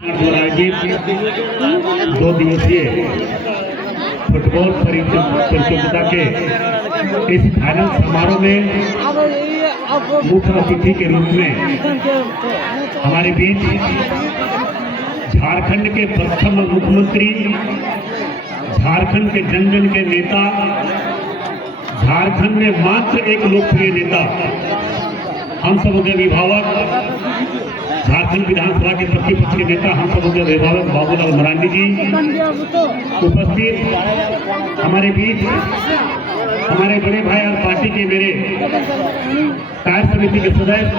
दो दिवसीय फुटबॉल प्रतियोगिता के इस फाइनल समारोह में मुख्य अतिथि के रूप में हमारे बीच झारखंड के प्रथम मुख्यमंत्री, झारखंड के जन जन के नेता, झारखंड में मात्र एक लोकप्रिय नेता, हम सबों के अभिभावक, झारखंड विधानसभा के प्रतिपक्ष के नेता, हम सबों के अभिभावक बाबूलाल मरांडी जी उपस्थित, हमारे बीच हमारे बड़े भाई और पार्टी के मेरे कार्य समिति के सदस्य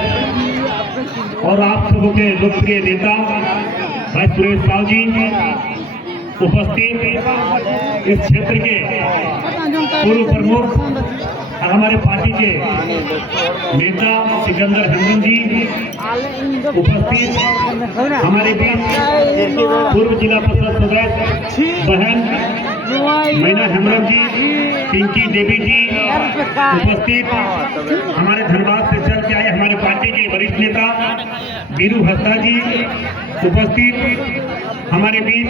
और आप सबों के लोकप्रिय नेता भाई सुरेश साहु जी उपस्थित, इस क्षेत्र के पूर्व प्रमुख और हमारे पार्टी के नेता सिकंदर हेमब्रम जी उपस्थित, हमारे बीच पूर्व जिला परिषद सदस्य बहन मैना हेमब्रम जी, पिंकी देवी जी उपस्थित, हमारे धनबाद से चल के आए हमारे पार्टी के वरिष्ठ नेता बीरू हस्ता जी उपस्थित, हमारे बीच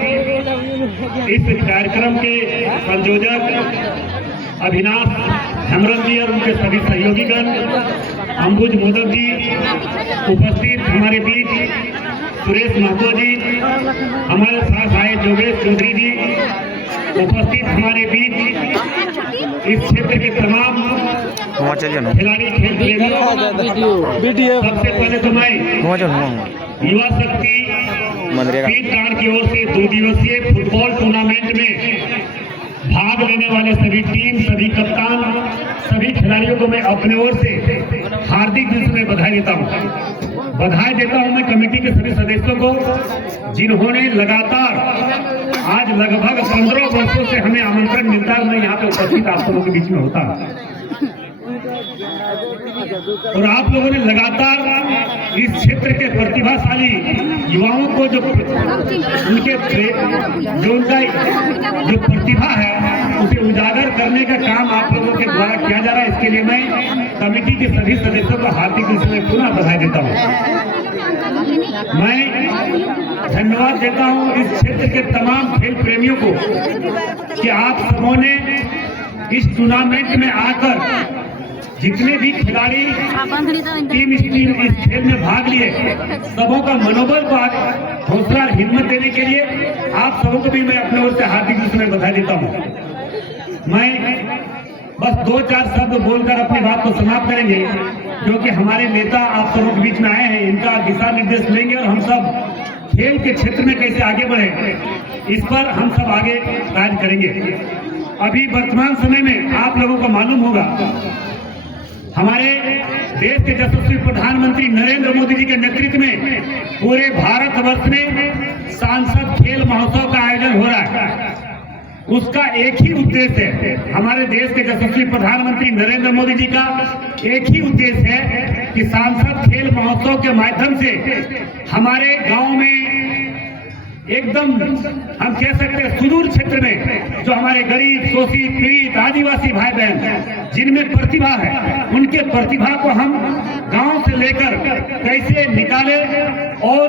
इस कार्यक्रम के संयोजक अविनाश हेमब्रम जी और उनके सभी सहयोगीगण, अंबुज मोदक जी उपस्थित, हमारे बीच सुरेश महतो जी, हमारे साथ आए जोगेश चौधरी जी उपस्थित, हमारे बीच इस क्षेत्र के तमाम खिलाड़ी, खेल प्रेमी, सबसे पहले तो मैं युवा शक्ति टीम की ओर से 2 दिवसीय फुटबॉल टूर्नामेंट में भाग लेने वाले सभी टीम, सभी कप्तान, सभी खिलाड़ियों को मैं अपने ओर से हार्दिक दिल से बधाई देता हूं। बधाई देता हूं मैं कमेटी के सभी सदस्यों को, जिन्होंने लगातार आज लगभग 15 वर्षों से हमें आमंत्रण मिलता है, मैं यहाँ पे उपस्थित आप सबों के बीच में होता हूँ और आप लोगों ने लगातार इस क्षेत्र के प्रतिभाशाली युवाओं को जो उनका जो प्रतिभा है उसे उजागर करने का काम आप लोगों के द्वारा किया जा रहा है। इसके लिए मैं कमेटी के सभी सदस्यों को हार्दिक रूप से पुनः बधाई देता हूँ। मैं धन्यवाद देता हूँ इस क्षेत्र के तमाम खेल प्रेमियों को कि आप सबों ने इस टूर्नामेंट में आकर जितने भी खिलाड़ी टीम इस खेल में भाग लिए, सबों का मनोबल को हौसला हिम्मत देने के लिए आप सबों को भी मैं अपने ओर से हार्दिक रूप से बधाई देता हूं। मैं बस 2-4 शब्द बोलकर अपनी बात को समाप्त करेंगे, क्योंकि हमारे नेता आप सबों के बीच में आए हैं, इनका दिशा निर्देश लेंगे और हम सब खेल के क्षेत्र में कैसे आगे बढ़े इस पर हम सब आगे कार्य करेंगे। अभी वर्तमान समय में आप लोगों को मालूम होगा, हमारे देश के यशस्वी प्रधानमंत्री नरेंद्र मोदी जी के नेतृत्व में पूरे भारतवर्ष में सांसद खेल महोत्सव का आयोजन हो रहा है। उसका एक ही उद्देश्य है, हमारे देश के यशस्वी प्रधानमंत्री नरेंद्र मोदी जी का एक ही उद्देश्य है कि सांसद खेल महोत्सव के माध्यम से हमारे गांव में एकदम हम कह सकते हैं सुदूर क्षेत्र में जो हमारे गरीब, शोषित, पीड़ित, आदिवासी भाई बहन जिनमें प्रतिभा है, उनके प्रतिभा को हम गांव से लेकर कैसे निकाले और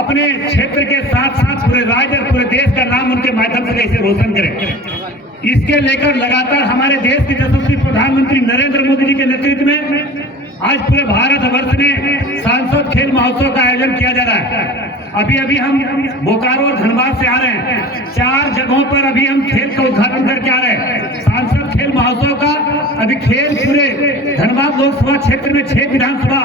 अपने क्षेत्र के साथ साथ पूरे राज्य और पूरे देश का नाम उनके माध्यम से कैसे रोशन करें, इसके लेकर लगातार हमारे देश के यशस्वी प्रधानमंत्री नरेंद्र मोदी जी के नेतृत्व में आज पूरे भारतवर्ष में सांसद खेल महोत्सव का आयोजन किया जा रहा है। अभी हम बोकारो और धनबाद से आ रहे हैं, 4 जगहों पर अभी हम खेल का उद्घाटन करके आ रहे हैं। सांसद खेल महोत्सव का अभी खेल पूरे धनबाद लोकसभा क्षेत्र में 6 विधानसभा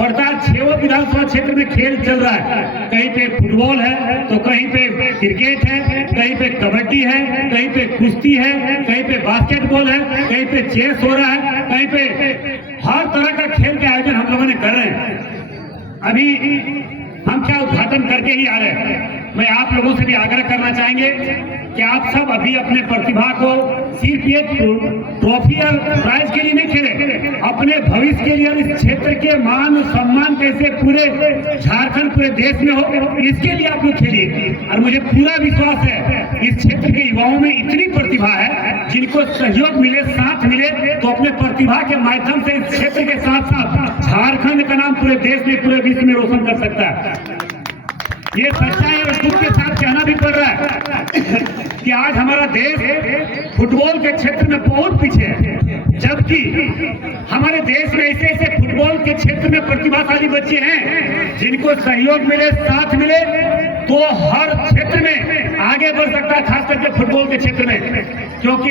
पड़ता है, 6 विधानसभा क्षेत्र में खेल चल रहा है। कहीं पे फुटबॉल है तो कहीं पे क्रिकेट है, कहीं पे कबड्डी है, कहीं पे कुश्ती है, कहीं पे बास्केटबॉल है, कहीं पे चेस हो रहा है, कहीं पे हर तरह का खेल के आयोजन हम लोगों ने कर रहे हैं। अभी हम क्या उद्घाटन करके ही आ रहे हैं। मैं आप लोगों से भी आग्रह करना चाहेंगे कि आप सब अभी अपने प्रतिभा को सिर्फ ये ट्रॉफी और प्राइज के लिए नहीं खेले, अपने भविष्य के लिए और इस क्षेत्र के मान सम्मान कैसे पूरे झारखंड पूरे देश में हो, इसके लिए आप लोग खेलिए। और मुझे पूरा विश्वास है इस क्षेत्र के युवाओं में इतनी प्रतिभा है, जिनको सहयोग मिले, साथ मिले, तो अपने प्रतिभा के माध्यम से इस क्षेत्र के साथ साथ झारखंड का नाम पूरे देश में, पूरे विश्व में रोशन कर सकता है। ये सच्चाई और दुख के साथ कहना भी पड़ रहा है कि आज हमारा देश फुटबॉल के क्षेत्र में बहुत पीछे है, जबकि हमारे देश में ऐसे ऐसे फुटबॉल के क्षेत्र में प्रतिभाशाली बच्चे हैं जिनको सहयोग मिले, साथ मिले तो हर क्षेत्र में आगे बढ़ सकता है, खास करके फुटबॉल के क्षेत्र में। क्योंकि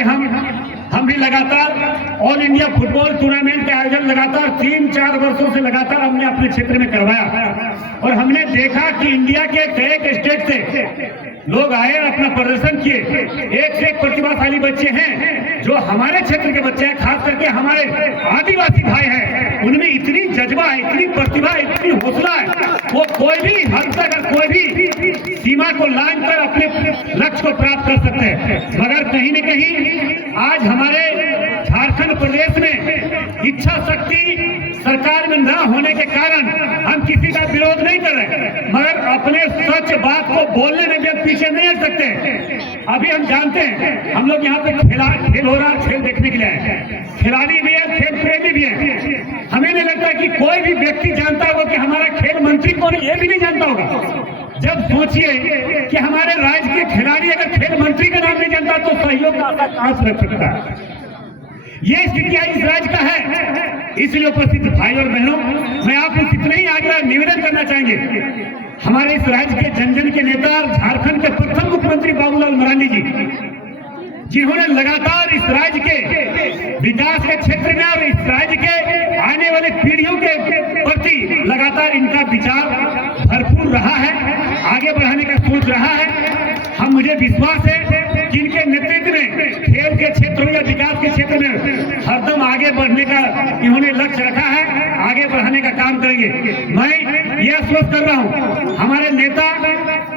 हम भी लगातार ऑल इंडिया फुटबॉल टूर्नामेंट का आयोजन लगातार 3-4 वर्षों से लगातार हमने अपने क्षेत्र में करवाया और हमने देखा कि इंडिया के कई स्टेट से लोग आए और अपना प्रदर्शन किए। एक से एक प्रतिभाशाली बच्चे हैं जो हमारे क्षेत्र के बच्चे हैं, खास करके हमारे आदिवासी भाई हैं, उनमें इतनी जज्बा है, इतनी प्रतिभा, इतनी हौसला है, वो कोई भी हद तक कोई भी सीमा को लांघ कर अपने लक्ष्य को प्राप्त कर सकते हैं। मगर कहीं न कहीं आज हमारे झारखंड प्रदेश में इच्छा शक्ति सरकार में न होने के कारण हम किसी का विरोध नहीं कर रहे, मगर अपने सच बात को बोलने में भी पीछे नहीं हट सकते। अभी हम जानते हैं, हम लोग यहाँ पे खेल हो रहा, खेल देखने के लिए आए, खिलाड़ी भी है, खेल प्रेमी भी है। हमें नहीं लगता कि कोई भी व्यक्ति जानता होगा कि हमारा खेल मंत्री कौन है, ये भी नहीं जानता होगा। जब सोचिए कि हमारे राज्य के खिलाड़ी अगर खेल मंत्री का नाम नहीं जानता तो सहयोग का आशा कहां से रख सकता है। ये स्थिति इस राज्य का है। इसलिए उपस्थित भाई और बहनों, मैं आपको कितना ही आग्रह निवेदन करना चाहेंगे, हमारे इस राज्य के जन जन के नेता, झारखंड के प्रथम मुख्यमंत्री बाबूलाल मरांडी जी, जिन्होंने लगातार इस राज्य के विकास के क्षेत्र में और इस राज्य के आने वाले पीढ़ियों के प्रति लगातार इनका विचार भरपूर रहा है, आगे बढ़ाने का सोच रहा है। मुझे विश्वास है कि इनके नेतृत्व में खेल के क्षेत्र या विकास के क्षेत्र में हरदम आगे बढ़ने का इन्होंने लक्ष्य रखा है, आगे बढ़ाने का काम करेंगे। मैं यह आश्वस्त कर रहा हूँ, हमारे नेता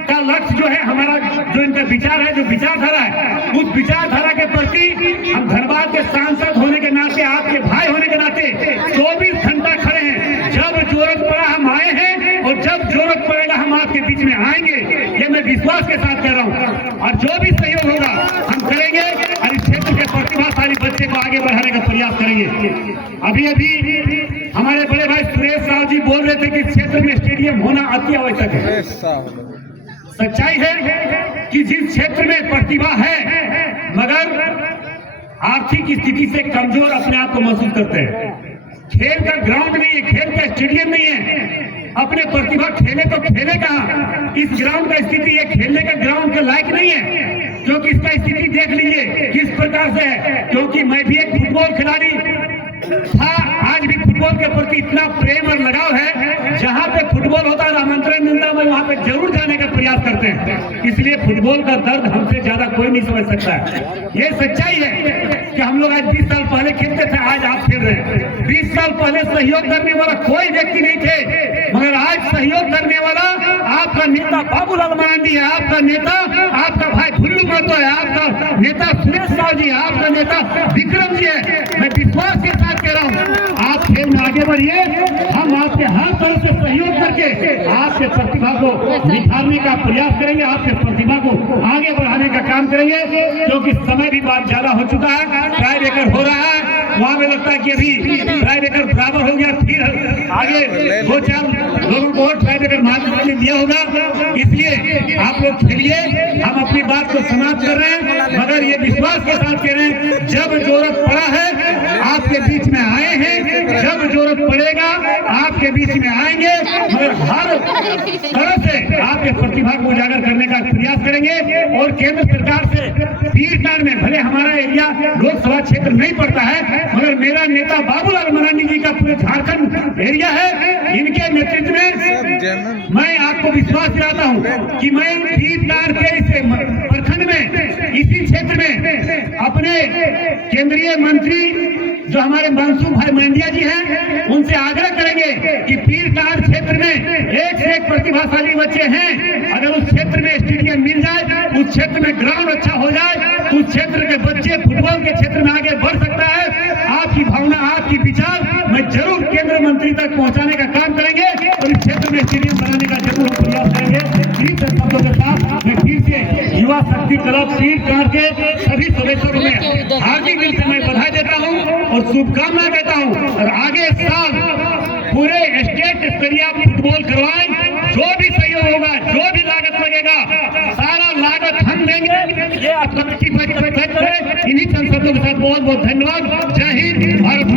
का लक्ष्य जो है, हमारा जो इनका विचार है, जो विचारधारा है, उस विचारधारा के प्रति हम धनबाद के सांसद होने के नाते, आपके भाई होने के नाते 24 घंटा खड़े हैं। जब जरूरत पड़ा हम आए हैं और जब जरूरत पड़ेगा हम आपके बीच में आएंगे, ये मैं विश्वास के साथ कह रहा हूँ। और जो भी सहयोग होगा हम करेंगे और इस क्षेत्र के प्रतिभाशाली बच्चे को आगे बढ़ाने का प्रयास करेंगे। अभी हमारे बड़े भाई सुरेश साहब जी बोल रहे थे कि इस क्षेत्र में स्टेडियम होना अति आवश्यक है। सच्चाई है कि जिस क्षेत्र में प्रतिभा है मगर आर्थिक स्थिति से कमजोर अपने आप को महसूस करते हैं, खेल का ग्राउंड नहीं है, खेल का स्टेडियम नहीं है, अपने प्रतिभा खेले तो खेले कहाँ। इस ग्राउंड का स्थिति है, खेलने का ग्राउंड के लायक नहीं है, क्योंकि इसका स्थिति देख लीजिए किस प्रकार से है। क्योंकि मैं भी एक फुटबॉल खिलाड़ी था, आज भी फुटबॉल के प्रति इतना प्रेम और लगाव है, जहाँ पे फुटबॉल होता है आमंत्रण मिलता है, वहाँ पे जरूर जाने का प्रयास करते हैं। इसलिए फुटबॉल का दर्द हमसे ज्यादा कोई नहीं समझ सकता है। ये सच्चाई है कि हम लोग आज 20 साल पहले खेलते थे, आज आप खेल रहे हैं। 20 साल पहले सहयोग करने वाला कोई व्यक्ति नहीं थे, मगर आज सहयोग करने वाला आपका नेता बाबूलाल मरांडी है, आपका नेता आपका भाई भुल्लू महतो है, आपका नेता सुरेश साहब जी, आपका नेता विक्रम जी है। मैं विश्वास के साथ कह रहा हूँ, आप खेल में आगे बढ़िए, हम आपके हर तरह से सहयोग करके आपके प्रतिभा को निखारने का प्रयास करेंगे, आपके प्रतिभा को आगे बढ़ाने का काम करेंगे। क्योंकि समय भी बहुत ज्यादा हो चुका है, टाई ब्रेकर हो रहा है, वहां में लगता है कि अभी टाई ब्रेकर बराबर हो गया, फिर आगे 2-4 लोगों को और टाई ब्रेकर मारने के लिए दिया होगा। इसलिए आप लोग खेलिए, हम अपनी बात को समाप्त कर रहे हैं, मगर ये विश्वास के साथ कह रहे हैं जब जरूरत पड़ा है आपके बीच में आए हैं, जब जरूरत पड़ेगा आपके बीच में आएंगे, मगर हर तरह से आपके प्रतिभा को उजागर करने का प्रयास करेंगे। और केंद्र सरकार से पीरटांड में भले हमारा एरिया लोकसभा क्षेत्र नहीं पड़ता है, मगर मेरा नेता बाबूलाल मरांडी जी का पूरे झारखंड एरिया है, इनके नेतृत्व में मैं आपको विश्वास दिलाता हूं कि मैं पीरटांड के इस प्रखंड में, इसी क्षेत्र में अपने केंद्रीय मंत्री जो हमारे मनसुख भाई मंडिया जी हैं, उनसे आग्रह करेंगे कि पीरटांड क्षेत्र में एक से एक प्रतिभाशाली बच्चे हैं, अगर उस क्षेत्र में स्टेडियम मिल जाए, उस क्षेत्र में ग्राउंड अच्छा हो जाए, उस क्षेत्र के बच्चे फुटबॉल के क्षेत्र में आगे बढ़ सकता है। आपकी भावना, आपकी विचार मैं जरूर केंद्र मंत्री तक पहुंचाने का काम करेंगे और इस क्षेत्र में स्टेडियम बनाने का जरूर प्रयास करेंगे। इन्हीं शब्दों के साथ मैं फिर से युवा शक्ति क्लब पीरटांड के सभी सदस्यों को मैं हार्दिक दिल से मैं बधाई देता हूँ और शुभकामनाएं देता हूँ। और आगे साल पूरे स्टेट स्तरीय फुटबॉल करवाएं, जो भी सहयोग होगा, जो भी पड़ेगा, सारा लागत हम देंगे, ये आप कमेटी पर तय करें। इन्हीं संसदों के साथ बहुत बहुत धन्यवाद। जय हिंद, भारत।